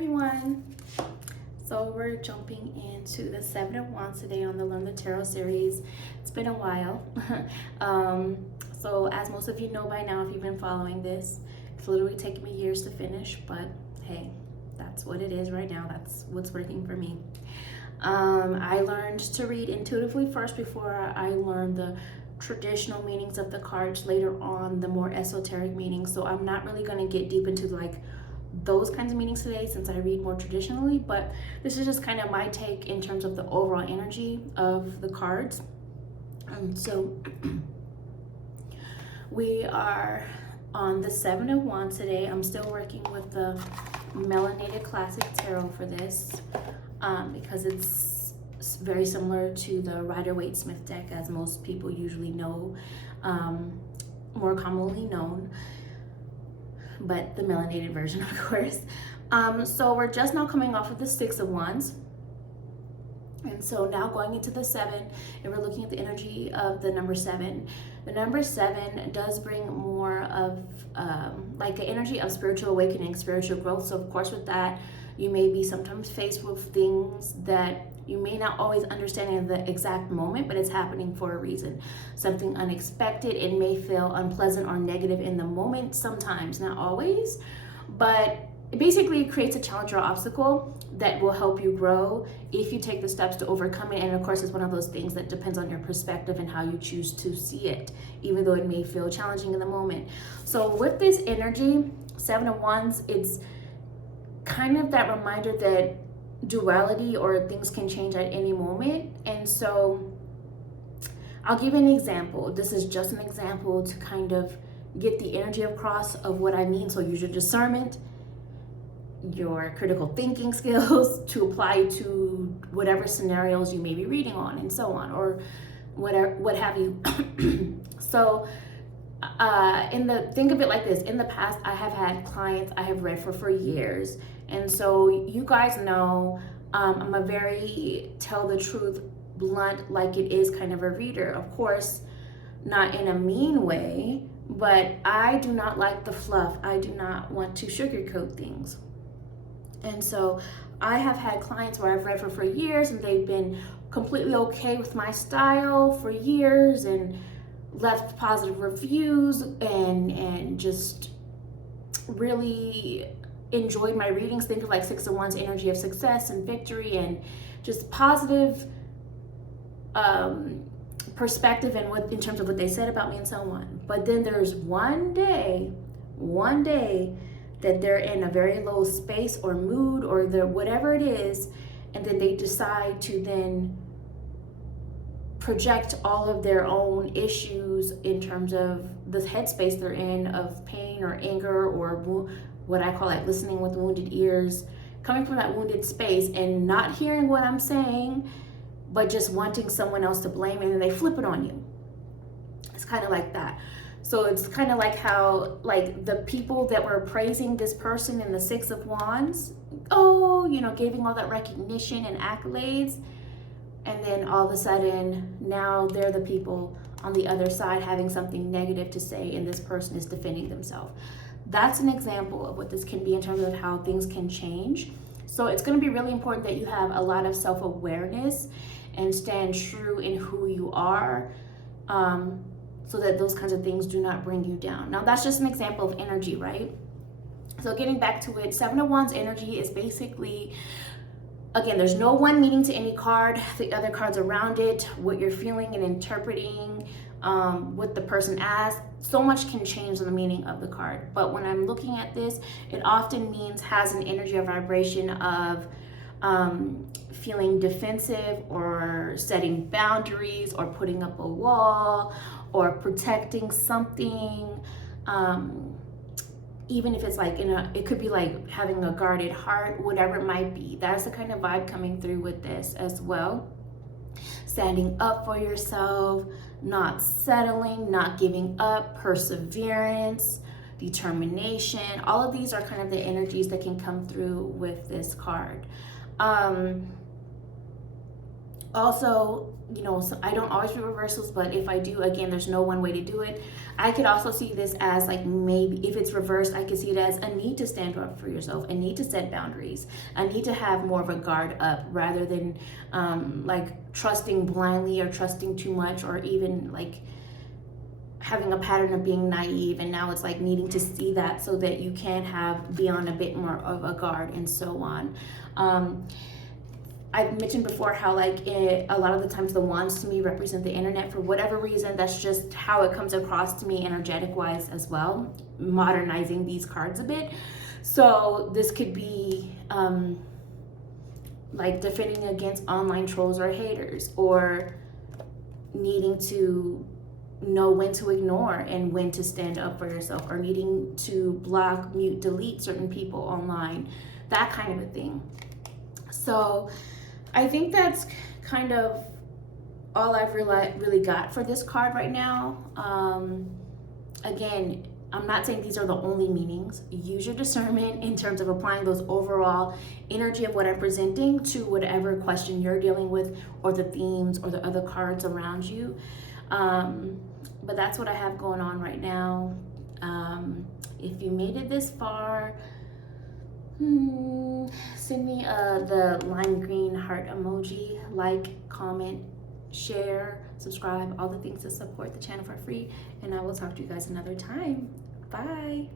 everyone. So we're jumping into the Seven of Wands today on the Learn the Tarot series. It's been a while. So as most of you know by now, if you've been following this, it's literally taken me years to finish, but hey, that's what it is right now. That's what's working for me. I learned to read intuitively first before I learned the traditional meanings of the cards, later on the more esoteric meanings. So I'm not really going to get deep into like those kinds of meanings today since I read more traditionally, but this is just kind of my take in terms of the overall energy of the cards. And so we are on the Seven of Wands today. I'm still working with the Melanated Classic Tarot for this because it's very similar to the Rider-Waite-Smith deck, as most people usually know, more commonly known, but the melanated version, of course. So we're just now coming off of the Six of Wands. And so now going into the seven, and we're looking at the energy of the number seven. The number seven does bring more of like an energy of spiritual awakening, spiritual growth. So of course with that, you may be sometimes faced with things that you may not always understand in the exact moment, but it's happening for a reason. Something unexpected. It may feel unpleasant or negative in the moment sometimes, not always, but it basically creates a challenge or obstacle that will help you grow if you take the steps to overcome it. And of course, it's one of those things that depends on your perspective and how you choose to see it, even though it may feel challenging in the moment. So with this energy, Seven of Wands, it's kind of that reminder that duality or things can change at any moment. And so I'll give you an example. This is just an example to kind of get the energy across of what I mean. So use your discernment, your critical thinking skills to apply to whatever scenarios you may be reading on, and so on, or whatever, what have you. So think of it like this. In the past, I have had clients I have read for years, and so you guys know I'm a very tell the truth, blunt, like it is kind of a reader. Of course, not in a mean way, but I do not like the fluff. I do not want to sugarcoat things. And so I have had clients where I've read for years and they've been completely okay with my style for years and left positive reviews and just really enjoyed my readings. Think of like Six of Wands, energy of success and victory and just positive perspective and what in terms of what they said about me and so on. But then there's one day that they're in a very low space or mood or whatever it is, and then they decide to then project all of their own issues in terms of the headspace they're in of pain or anger or what I call like listening with wounded ears, coming from that wounded space and not hearing what I'm saying, but just wanting someone else to blame, and then they flip it on you. It's kind of like that. So it's kind of like how like the people that were praising this person in the Six of Wands, giving all that recognition and accolades, and then all of a sudden now they're the people on the other side having something negative to say, and this person is defending themselves. That's an example of what this can be in terms of how things can change. So it's going to be really important that you have a lot of self-awareness and stand true in who you are, so that those kinds of things do not bring you down. Now that's just an example of energy, right? So getting back to it, Seven of Wands energy is basically, again, there's no one meaning to any card. The other cards around it, what you're feeling and interpreting, what the person asked, so much can change the meaning of the card. But when I'm looking at this, it often means has an energy or vibration of feeling defensive or setting boundaries or putting up a wall or protecting something, even if it's like it could be like having a guarded heart, whatever it might be. That's the kind of vibe coming through with this as well. Standing up for yourself, not settling, not giving up, perseverance, determination. All of these are kind of the energies that can come through with this card. Also, you know, so I don't always do reversals, but if I do, again, there's no one way to do it. I could also see this as like, maybe if it's reversed, I could see it as a need to stand up for yourself, a need to set boundaries, a need to have more of a guard up, rather than like trusting blindly or trusting too much, or even like having a pattern of being naive, and now it's like needing to see that so that you can be on a bit more of a guard, and so on. I've mentioned before how like a lot of the times the wands to me represent the internet. For whatever reason, that's just how it comes across to me energetic wise as well, modernizing these cards a bit. So this could be like defending against online trolls or haters, or needing to know when to ignore and when to stand up for yourself, or needing to block, mute, delete certain people online, that kind of a thing. So I think that's kind of all I've really got for this card right now. Again, I'm not saying these are the only meanings. Use your discernment in terms of applying those overall energy of what I'm presenting to whatever question you're dealing with, or the themes or the other cards around you. But that's what I have going on right now. If you made it this far, send me the lime green heart emoji, like, comment, share, subscribe, all the things to support the channel for free, and I will talk to you guys another time. Bye.